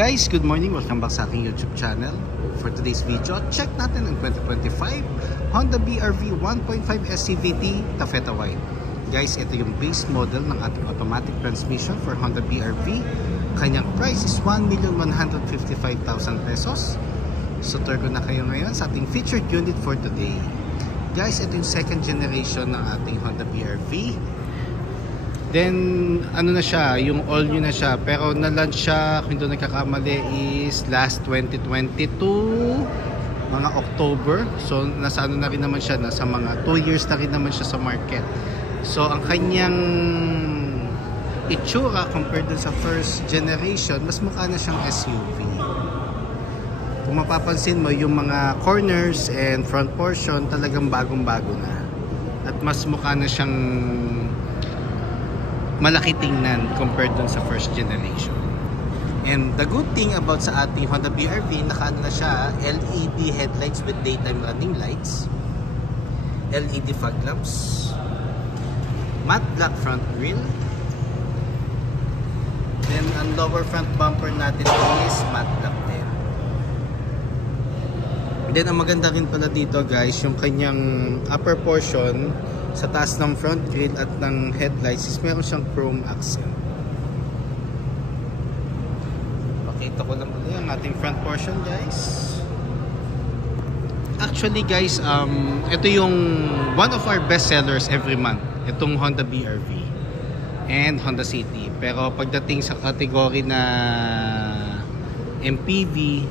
Guys, good morning. Welcome back sa aking YouTube channel. For today's video, check natin ang 2025 Honda BR-V 1.5 SCVT Taffeta White. Guys, ito yung base model ng ating automatic transmission for Honda BR-V. Kanyang price is 1,155,000 pesos. So, turgo na kayo ngayon sa ating featured unit for today. Guys, ito yung second generation ng ating Honda BR-V. Then, ano na siya, yung all new na siya. Pero na-launch siya, kung hindi nagkakamali, is last 2022, mga October. So, nasa ano na rin naman siya, nasa mga 2 years na rin naman siya sa market. So, ang kanyang itsura compared dun sa first generation, mas mukha na siyang SUV. Kung mapapansin mo, yung mga corners and front portion, talagang bagong-bago na. At mas mukha na siyang malaki tingnan compared dun sa first generation. And the good thing about sa ating Honda BR-V, nakaano na siya, LED headlights with daytime running lights, LED fog lamps, matte black front grille, then ang lower front bumper natin is matte black din. Then ang maganda rin pala dito guys, yung kanyang upper portion sa taas ng front grille at ng headlights is meron siyang chrome accent. Pakita ko lang ulit ang ating front portion guys. Actually guys, ito yung one of our best sellers every month, itong Honda BR-V and Honda City. Pero pagdating sa category na MPV,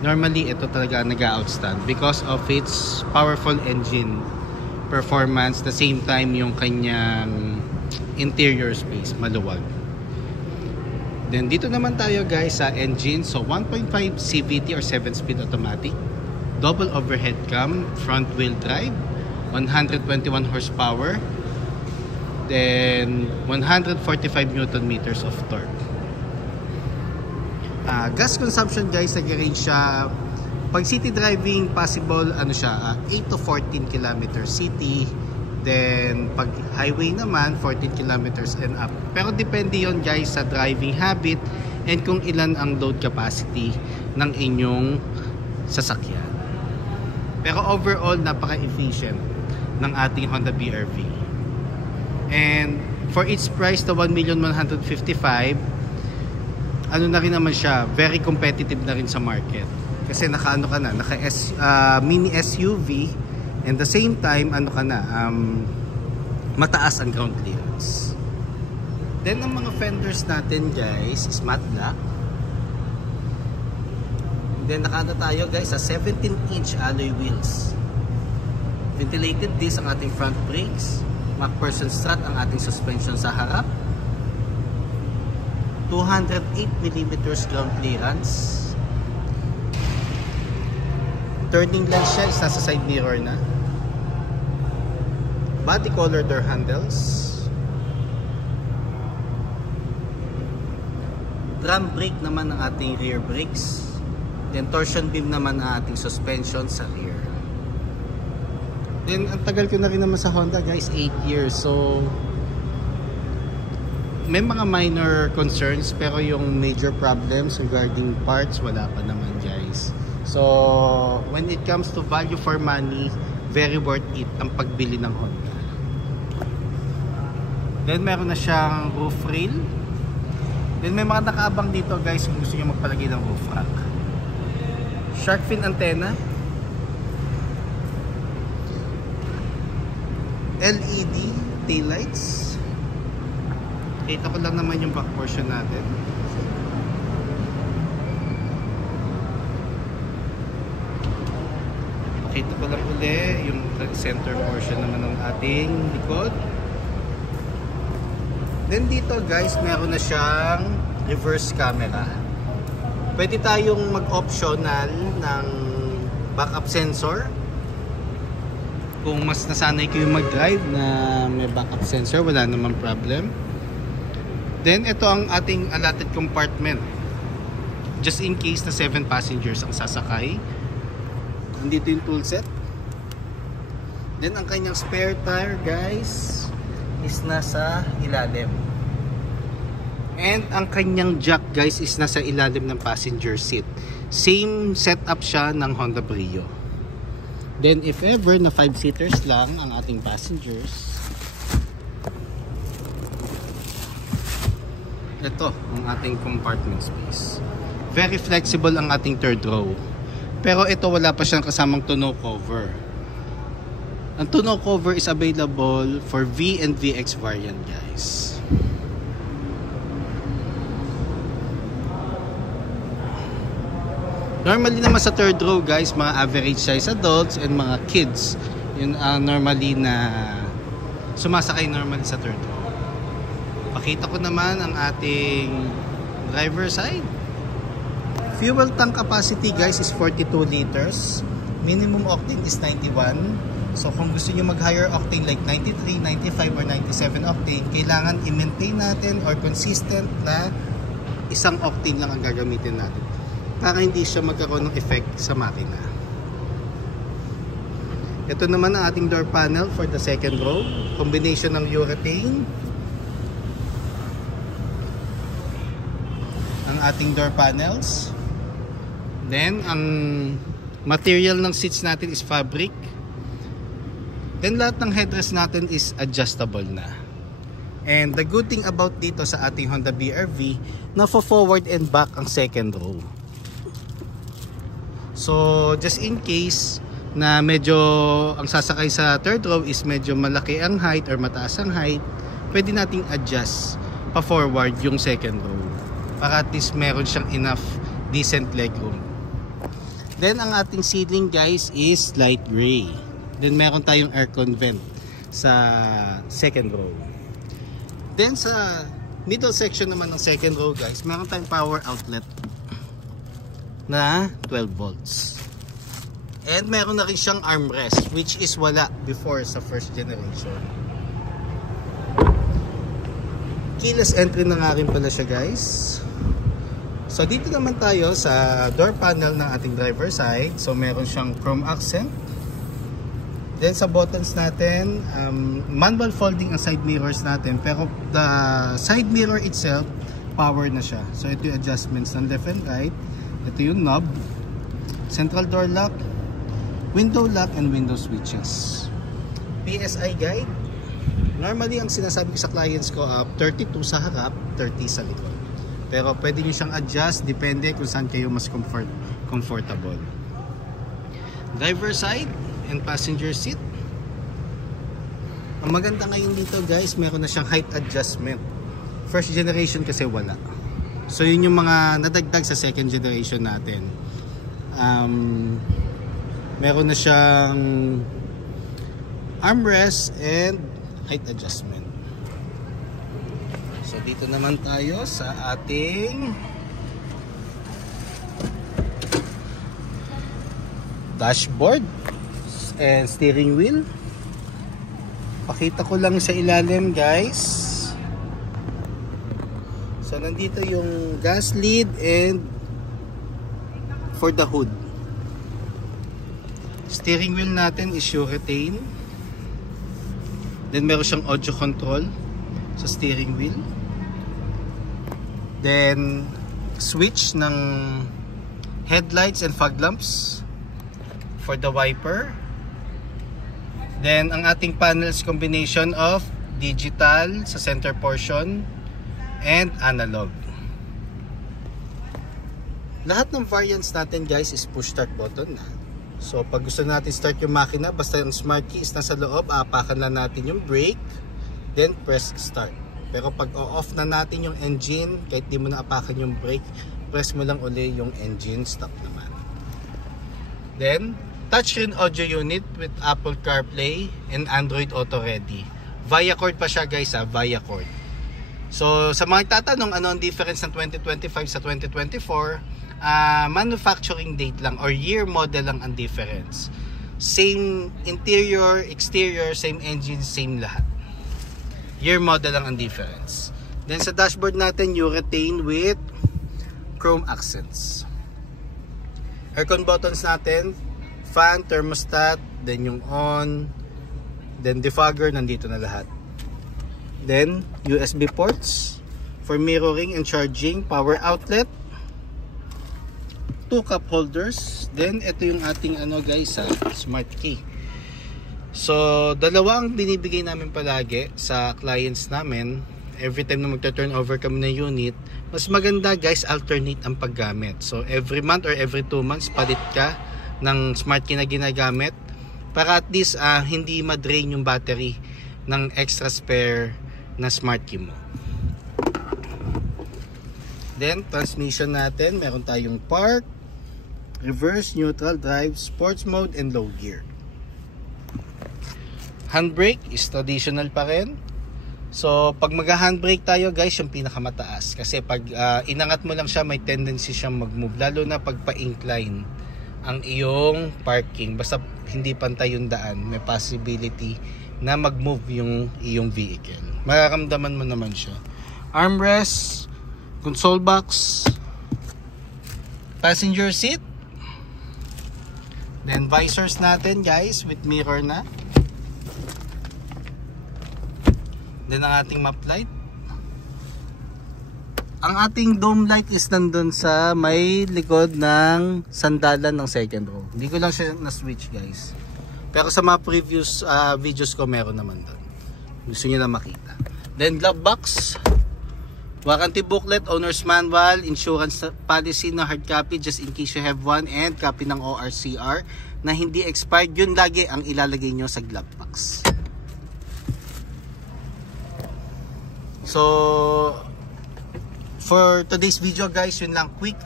normally ito talaga nag-outstand because of its powerful engine performance, the same time yung kanyang interior space maluwag. Then dito naman tayo guys sa engine. So 1.5 CVT or 7-speed automatic, double overhead cam, front wheel drive, 121 horsepower, then 145 Newton meters of torque. Gas consumption guys, nag-range siya pag city driving, possible ano siya, 8 to 14 kilometers city. Then pag highway naman, 14 kilometers and up. Pero depende yon guys sa driving habit and kung ilan ang load capacity ng inyong sasakyan. Pero overall, napaka-efficient ng ating Honda BR-V. And for its price, the 1,155,000, ano na rin naman siya, very competitive na rin sa market. Kasi naka-ano ka na, mini SUV, and the same time, ano ka na, mataas ang ground clearance. Then, ang mga fenders natin guys, is matte black. Then, naka-ano tayo guys, sa 17-inch alloy wheels. Ventilated disc ang ating front brakes. MacPherson strut ang ating suspension sa harap. 208mm ground clearance. Turning lens siya is nasa side mirror na. Body color door handles. Drum brake naman ang ating rear brakes. Then torsion beam naman ang ating suspension sa rear. Then ang tagal ko na rin naman sa Honda guys, 8 years. So may mga minor concerns pero yung major problems regarding parts wala pa naman guys. So, when it comes to value for money, very worth it ang pagbili ng Honda. Then, meron na siyang roof rail. Then, may mga nakaabang dito guys kung gusto nyo magpalagay ng roof rack. Shark fin antenna. LED taillights. Kita ko lang naman yung back portion natin. Kita ko lang ulit yung center portion naman ng ating likod. Then dito guys, meron na siyang reverse camera. Pwede tayong mag-optional ng backup sensor. Kung mas nasanay kayo mag-drive na may backup sensor, wala namang problem. Then ito ang ating allotted compartment. Just in case na 7 passengers ang sasakay. Nandito yung toolset. Then ang kanyang spare tire guys is nasa ilalim. And ang kanyang jack guys is nasa ilalim ng passenger seat. Same setup siya ng Honda Brio. Then if ever na 5-seaters lang ang ating passengers, ito ang ating compartment space. Very flexible ang ating third row. Pero ito wala pa siyang kasamang tonneau cover. Ang tonneau cover is available for V and VX variant guys. Normally naman sa third row guys, mga average size adults and mga kids, yun ang normally na sumasakay normally sa third row. Pakita ko naman ang ating driver side. Fuel tank capacity guys is 42 liters. Minimum octane is 91. So kung gusto nyo mag higher octane like 93, 95 or 97 octane, kailangan i-maintain natin or consistent na isang octane lang ang gagamitin natin para hindi siya magkaroon ng effect sa makina. Ito naman ang ating door panel for the second row. Combination ng urethane. Ang ating door panels. Then, ang material ng seats natin is fabric. Then, lahat ng headrest natin is adjustable na. And the good thing about dito sa ating Honda BR-V, na forward and back ang second row. So, just in case na medyo ang sasakay sa third row is medyo malaki ang height or mataas ang height, pwede nating adjust pa forward yung second row para at least meron siyang enough decent legroom. Then ang ating ceiling guys is light gray. Then meron tayong aircon vent sa second row. Then sa middle section naman ng second row guys, meron tayong power outlet na 12 volts. And meron na rin siyang armrest which is wala before sa first generation. Keyless entry na nga rin pala siya guys. So dito naman tayo sa door panel ng ating driver side. So meron siyang chrome accent. Then sa buttons natin, manual folding ang side mirrors natin. Pero the side mirror itself, power na siya. So ito yung adjustments ng left and right. Ito yung knob, central door lock, window lock, and window switches. PSI guide. Normally, ang sinasabi ko sa clients ko, 32 sa harap, 30 sa likod. Pero pwede nyo siyang adjust, depende kung saan kayo mas comfortable. Driver side and passenger seat. Ang maganda ngayon dito guys, meron na siyang height adjustment. First generation kasi wala. So yun yung mga nadagdag sa second generation natin. Meron na siyang armrest and height adjustment. So dito naman tayo sa ating dashboard and steering wheel. Pakita ko lang sa ilalim guys. So nandito yung gas lid and for the hood. Steering wheel natin is urethane. Then meron siyang audio control sa steering wheel. Then switch ng headlights and fog lamps for the wiper. Then ang ating panels combination of digital sa center portion and analog. Lahat ng variants natin guys is push start button na. So pag gusto natin start yung makina, basta yung smart key is nasa loob, aapakan lang natin yung brake, then press start. Pero pag off na natin yung engine, kahit di mo na apakan yung brake, press mo lang uli yung engine stop naman. Then touchscreen audio unit with Apple CarPlay and Android Auto Ready. Via cord pa siya guys, via cord. So sa mga tatanong ano ang difference ng 2025 sa 2024, manufacturing date lang or year model lang ang difference. Same interior, exterior, same engine, same lahat. Year model lang ang difference. Then sa dashboard natin, urethane with chrome accents. Aircon buttons natin, fan, thermostat, then yung on, then defogger, nandito na lahat. Then USB ports for mirroring and charging, power outlet, 2 cup holders. Then ito yung ating ano guys, smart key. So dalawa ang binibigay namin palagi sa clients namin every time na magta-turn over kami ng unit. Mas maganda guys, alternate ang paggamit. So every month or every 2 months palit ka ng smart key na ginagamit para at least hindi ma-drain yung battery ng extra spare na smart key mo. Then transmission natin, meron tayong park, reverse, neutral, drive, sports mode, and low gear. Handbrake is traditional pa rin. So pag mag-handbrake tayo guys, yung pinakamataas. Kasi pag inangat mo lang siya, may tendency siyang mag-move. Lalo na pag pa-incline ang iyong parking. Basta hindi pantay yung daan, may possibility na mag-move yung iyong vehicle. Mararamdaman mo naman siya. Armrest, console box, passenger seat. Then visors natin guys with mirror na. Then ang ating map light. Ang ating dome light is nandun sa may likod ng sandalan ng second row. Hindi ko lang siya na-switch guys. Pero sa mga previous videos ko meron naman doon. Gusto nyo na makita. Then glove box. Warranty booklet, owner's manual, insurance policy na hard copy just in case you have one, and copy ng ORCR na hindi expired. Yun lagi ang ilalagay nyo sa glove box. So for today's video guys, yun lang, quick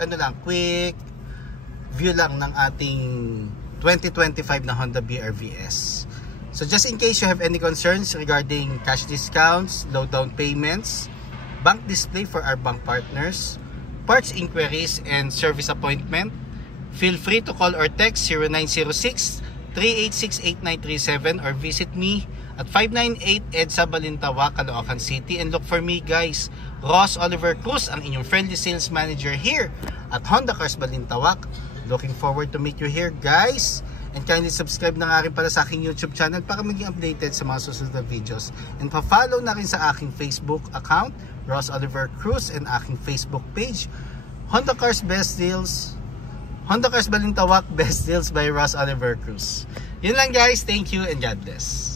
view lang ng ating 2025 na Honda BRV-S. So just in case you have any concerns regarding cash discounts, low down payments, bank display for our bank partners, parts inquiries and service appointment, feel free to call or text 0906-386-8937 or visit me at 598 EDSA Balintawak, Caloocan City, and look for me guys, Ross Oliver Cruz, ang inyong friendly sales manager here at Honda Cars Balintawak. Looking forward to meet you here guys, and kindly subscribe na nga rin pala sa aking YouTube channel para maging updated sa mga susunod na videos, and pa-follow na rin sa aking Facebook account Ross Oliver Cruz, and aking Facebook page Honda Cars Best Deals, Honda Cars Balintawak Best Deals by Ross Oliver Cruz. Yun lang guys, thank you and God bless.